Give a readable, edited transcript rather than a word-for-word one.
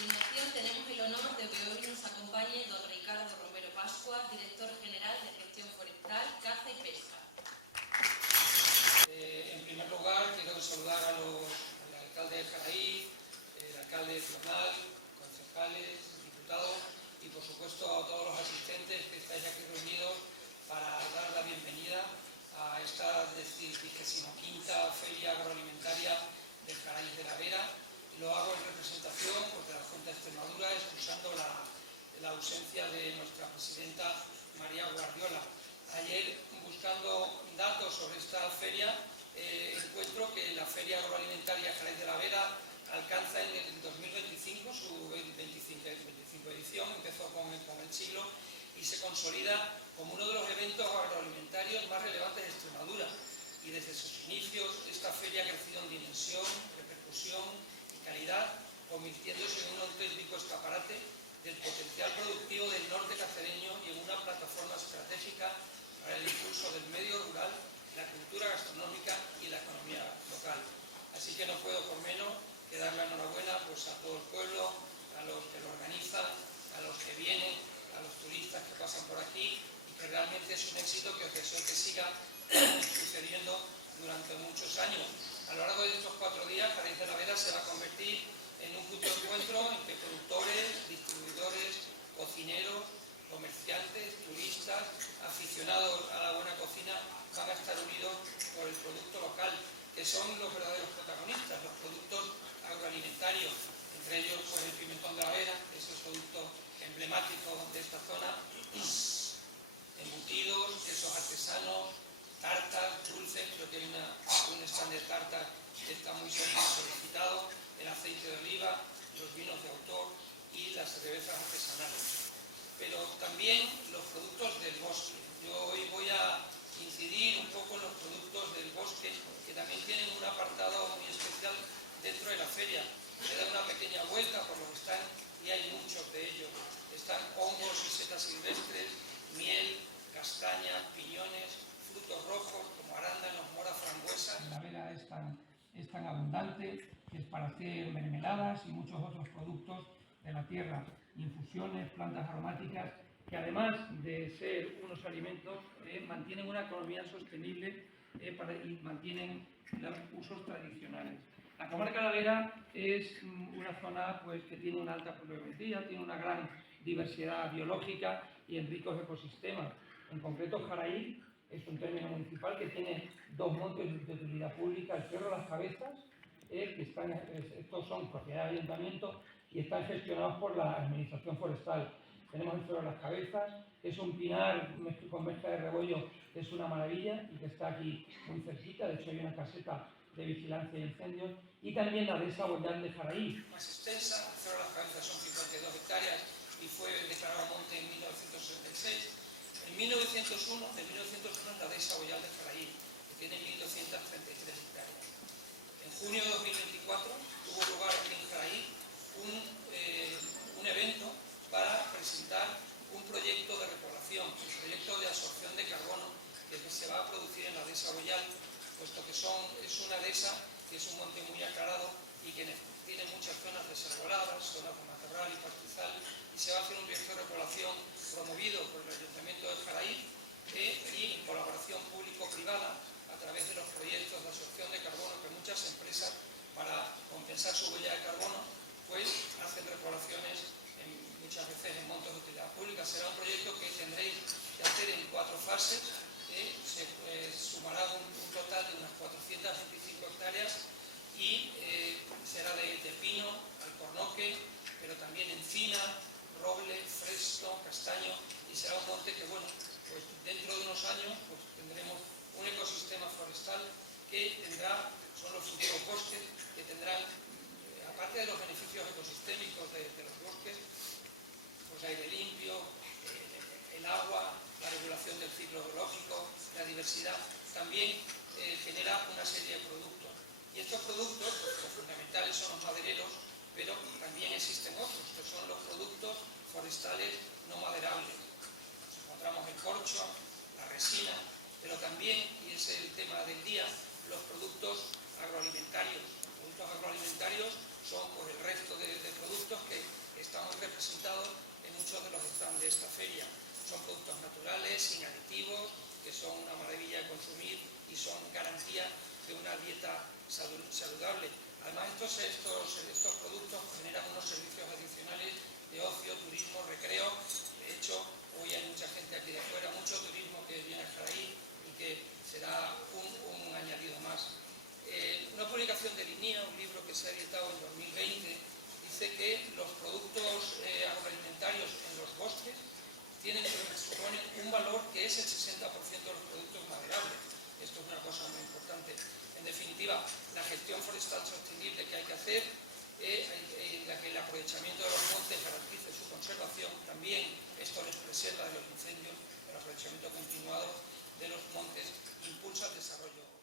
continuación tenemos el honor de que hoy nos acompañe don Ricardo Romero Pascua, director general de Gestión Forestal, Caza y Pesca. En primer lugar, quiero saludar al alcalde de Jaraí, el alcalde de Flonal, concejales, diputados y, por supuesto, a todos los asistentes que estáis aquí reunidos para dar la bienvenida a esta 25ª Feria Agroalimentaria del Jaraí de la Vera. Lo hago en representación porque la Junta de Extremadura, excusando la ausencia de nuestra presidenta María Guardiola. Ayer, buscando datos sobre esta feria, encuentro que la Feria Agroalimentaria Jerez de la Vera alcanza en el 2025 su 25 edición, empezó con el siglo y se consolida como uno de los eventos agroalimentarios más relevantes de Extremadura. Y desde sus inicios, esta feria ha crecido en dimensión, repercusión y calidad, convirtiéndose en un auténtico escaparate del potencial productivo del norte cacereño y en una plataforma estratégica para el impulso del medio rural, la cultura gastronómica y la economía local. Así que no puedo por menos que dar la enhorabuena pues, a todo el pueblo, a los que lo organizan, a los que vienen, a los turistas que pasan por aquí, y que realmente es un éxito que os deseo que siga sucediendo durante muchos años. A lo largo de estos 4 días, Jerez de la Vera se va a convertir en un punto de encuentro en que productores, distribuidores, cocineros, comerciantes, turistas, aficionados a la buena cocina van a estar unidos por el producto local, que son los verdaderos protagonistas, los productos agroalimentarios, entre ellos pues, el pimentón de la Vera, que es el producto emblemático de esta zona, embutidos, quesos artesanos, tartas, dulces, creo que hay un stand de tartas que está muy solicitado, el aceite de oliva, los vinos de autor y las cervezas artesanales. Pero también los productos del bosque. Yo hoy voy a incidir un poco en los productos del bosque, que también tienen un apartado muy especial dentro de la feria. He dado una pequeña vuelta por los stands y hay muchos de ellos. Están hongos y setas silvestres, miel, castaña, piñones, frutos rojos como arándanos, mora, frambuesa. La Vera es tan abundante que es para hacer mermeladas y muchos otros productos de la tierra, infusiones, plantas aromáticas, que además de ser unos alimentos, mantienen una economía sostenible y mantienen los usos tradicionales. La comarca de la Vera es una zona pues, que tiene una alta pluviometría, tiene una gran diversidad biológica y en ricos ecosistemas. En concreto, Jaraí es un término municipal que tiene 2 montes de utilidad pública, el Cerro Las Cabezas, estos son propiedad de ayuntamiento y están gestionados por la Administración Forestal. Tenemos el Cerro Las Cabezas, que es un pinar con mezcla de rebollo, que es una maravilla y que está aquí muy cerquita, de hecho hay una caseta de vigilancia de incendios, y también la dehesa Boyal de Jaraí. Más extensa, el Cerro Las Cabezas son 52 hectáreas y fue declarado monte en 1966. En 1901 es la dehesa Boyal de Jaraí, que tiene 1.233 hectáreas. En junio de 2024 tuvo lugar aquí en Jaraí un evento para presentar un proyecto de repoblación, un proyecto de absorción de carbono que se va a producir en la dehesa Boyal, puesto que es una dehesa que es un monte muy aclarado y que tiene muchas zonas desarboladas, zonas de matorral y pastizal, y se va a hacer un proyecto de repoblación promovido por el Ayuntamiento de Jaraí y en colaboración público-privada a través de los proyectos de absorción de carbono que muchas empresas, para compensar su huella de carbono, pues hacen repoblaciones muchas veces en montes de utilidad pública. Será un proyecto que tendréis que hacer en 4 fases, se sumará un total de unas 425 hectáreas y será de pino, alcornoque, pero también encina, roble, fresno, castaño, y será un monte que, bueno, pues dentro de unos años pues tendremos un ecosistema forestal que son los futuros bosques, que tendrán, aparte de los beneficios ecosistémicos de los bosques, pues aire limpio, el agua, la regulación del ciclo biológico, la diversidad, también genera una serie de productos. Y estos productos, pues, los fundamentales son los madereros, pero también existen otros, que son los productos forestales no maderables. Nos encontramos el corcho, la resina, pero también, y ese es el tema del día, los productos agroalimentarios. Los productos agroalimentarios son pues, el resto de productos que representados en muchos de los stands de esta feria. Son productos naturales, sin aditivos, que son una maravilla de consumir y son garantía de una dieta saludable. Además, estos productos generan unos servicios adicionales de ocio, turismo, recreo. De hecho, hoy hay mucha gente aquí de fuera, mucho turismo que viene a Jaraí y que será un añadido más. Una publicación de Linneo, un libro que se ha editado en 2020, dice que los productos agroalimentarios en los bosques suponen un valor que es el 60% de los productos maderables. Esto es una cosa muy importante. En definitiva, la gestión forestal sostenible que hay que hacer, en la que el aprovechamiento de los montes garantice su conservación, también esto les preserva de los incendios, el aprovechamiento continuado de los montes impulsa el desarrollo.